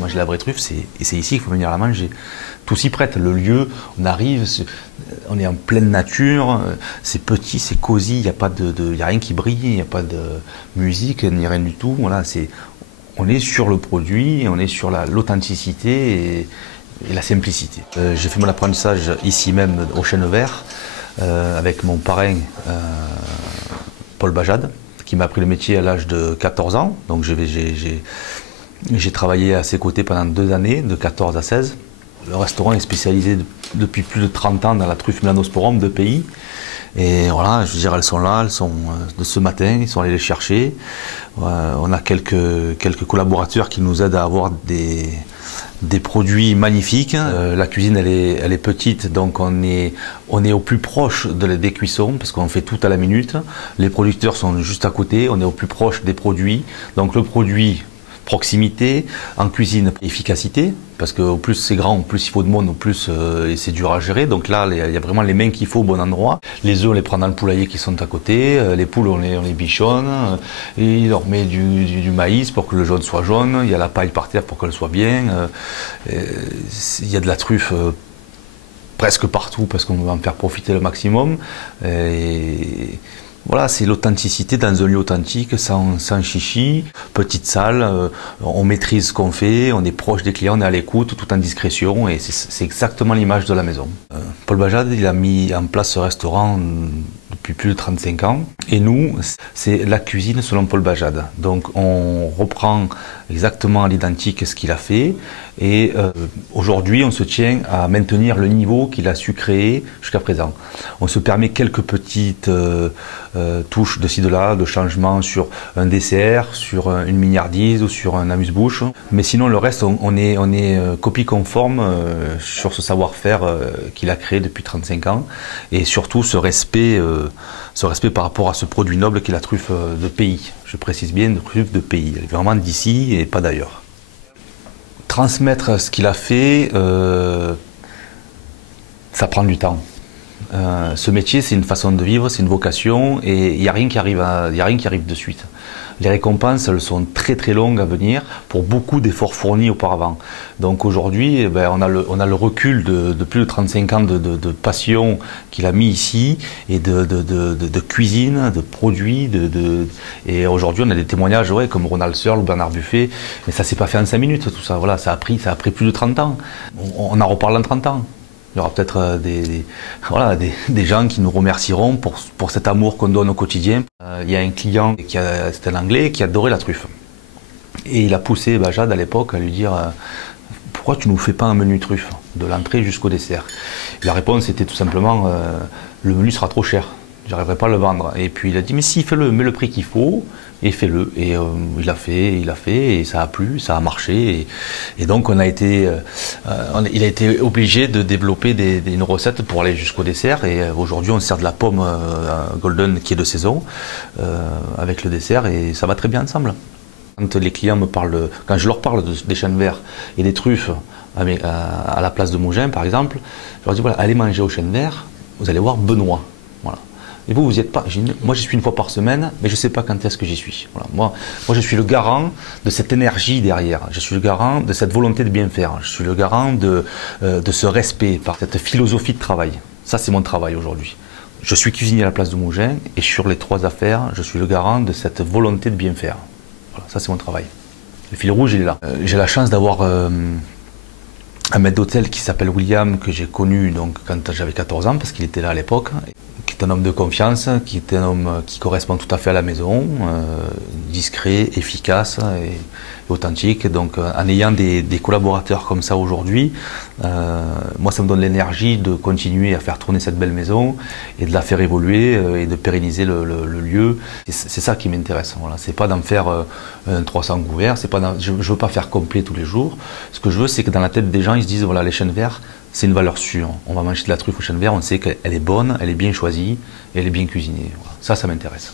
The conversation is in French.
manger la vraie truffe, et c'est ici qu'il faut venir la manger. Tout s'y prête, le lieu, on arrive, on est en pleine nature, c'est petit, c'est cosy, il n'y a rien qui brille, il n'y a pas de musique, ni rien du tout. Voilà, on est sur le produit, on est sur l'authenticité et la simplicité. J'ai fait mon apprentissage ici même au Chêne Vert avec mon parrain Paul Bajade, qui m'a appris le métier à l'âge de 14 ans. Donc j'ai travaillé à ses côtés pendant 2 années, de 14 à 16. Le restaurant est spécialisé depuis plus de 30 ans dans la truffe Melanosporum de pays. Et voilà, je veux dire, elles sont là, elles sont de ce matin, ils sont allés les chercher. On a quelques collaborateurs qui nous aident à avoir des produits magnifiques. La cuisine, elle est petite, donc on est au plus proche des cuissons, parce qu'on fait tout à la minute. Les producteurs sont juste à côté, on est au plus proche des produits. Donc le produit, proximité, en cuisine, efficacité, parce qu'au plus c'est grand, au plus il faut de monde, au plus c'est dur à gérer. Donc là, il y a vraiment les mains qu'il faut au bon endroit. Les œufs, on les prend dans le poulailler qui sont à côté, les poules, on les bichonne, et on met du maïs pour que le jaune soit jaune, il y a la paille par terre pour qu'elle soit bien, il y a de la truffe presque partout parce qu'on va en faire profiter le maximum. Voilà, c'est l'authenticité dans un lieu authentique, sans chichi, petite salle, on maîtrise ce qu'on fait, on est proche des clients, on est à l'écoute, tout en discrétion, et c'est exactement l'image de la maison. Paul Bajade, il a mis en place ce restaurant depuis plus de 35 ans, et nous, c'est la cuisine selon Paul Bajade. Donc on reprend exactement à l'identique ce qu'il a fait, et aujourd'hui on se tient à maintenir le niveau qu'il a su créer jusqu'à présent. On se permet quelques petites touches de ci de là, de changement sur un dessert, sur une mignardise ou sur un amuse-bouche. Mais sinon le reste, on est copie conforme sur ce savoir-faire qu'il a créé depuis 35 ans, et surtout ce respect par rapport à ce produit noble qu'est la truffe de pays. Je précise bien, de truffe de pays. Elle est vraiment d'ici et pas d'ailleurs. Transmettre ce qu'il a fait, ça prend du temps. Ce métier, c'est une façon de vivre, c'est une vocation, et il n'y a rien qui arrive de suite. Les récompenses, elles sont très très longues à venir pour beaucoup d'efforts fournis auparavant. Donc aujourd'hui, on a le recul de plus de 35 ans de passion qu'il a mis ici, et de cuisine, de produits, et aujourd'hui on a des témoignages comme Ronald Searle ou Bernard Buffet, mais ça s'est pas fait en 5 minutes tout ça. Voilà, ça a pris plus de 30 ans. On en reparle dans 30 ans. Il y aura peut-être des gens qui nous remercieront pour cet amour qu'on donne au quotidien. Il y a un client, c'était un Anglais, qui adorait la truffe. Et il a poussé Bajade à l'époque à lui dire « Pourquoi tu ne nous fais pas un menu truffe, de l'entrée jusqu'au dessert ?» La réponse était tout simplement « Le menu sera trop cher, j'arriverai pas à le vendre. » Et puis il a dit « Mais si, fais-le, mets le prix qu'il faut. » Et fais-le. Et il a fait, et ça a plu, ça a marché. Et donc il a été obligé de développer une recette pour aller jusqu'au dessert. Et aujourd'hui, on sert de la pomme golden qui est de saison avec le dessert, et ça va très bien ensemble. Quand les clients me parlent, quand je leur parle des chênes verts et des truffes à la place de Mougins, par exemple, je leur dis voilà, allez manger au chêne vert, vous allez voir Benoît. Voilà. Et vous n'y êtes pas. Moi, j'y suis une fois par semaine, mais je ne sais pas quand est-ce que j'y suis. Voilà. Moi, je suis le garant de cette énergie derrière. Je suis le garant de cette volonté de bien faire. Je suis le garant de ce respect, par cette philosophie de travail. Ça, c'est mon travail aujourd'hui. Je suis cuisinier à la place de Mougins, et sur les 3 affaires, je suis le garant de cette volonté de bien faire. Voilà, ça, c'est mon travail. Le fil rouge, il est là. J'ai la chance d'avoir un maître d'hôtel qui s'appelle William, que j'ai connu donc, quand j'avais 14 ans, parce qu'il était là à l'époque, qui est un homme de confiance, qui est un homme qui correspond tout à fait à la maison, discret, efficace et authentique. Donc en ayant des collaborateurs comme ça aujourd'hui, moi ça me donne l'énergie de continuer à faire tourner cette belle maison et de la faire évoluer et de pérenniser le lieu. C'est ça qui m'intéresse. Voilà. C'est pas d'en faire un 300 couverts, je ne veux pas faire complet tous les jours. Ce que je veux, c'est que dans la tête des gens, ils se disent voilà, les chênes verts, c'est une valeur sûre. On va manger de la truffe au chêne vert, on sait qu'elle est bonne, elle est bien choisie et elle est bien cuisinée. Voilà. Ça m'intéresse.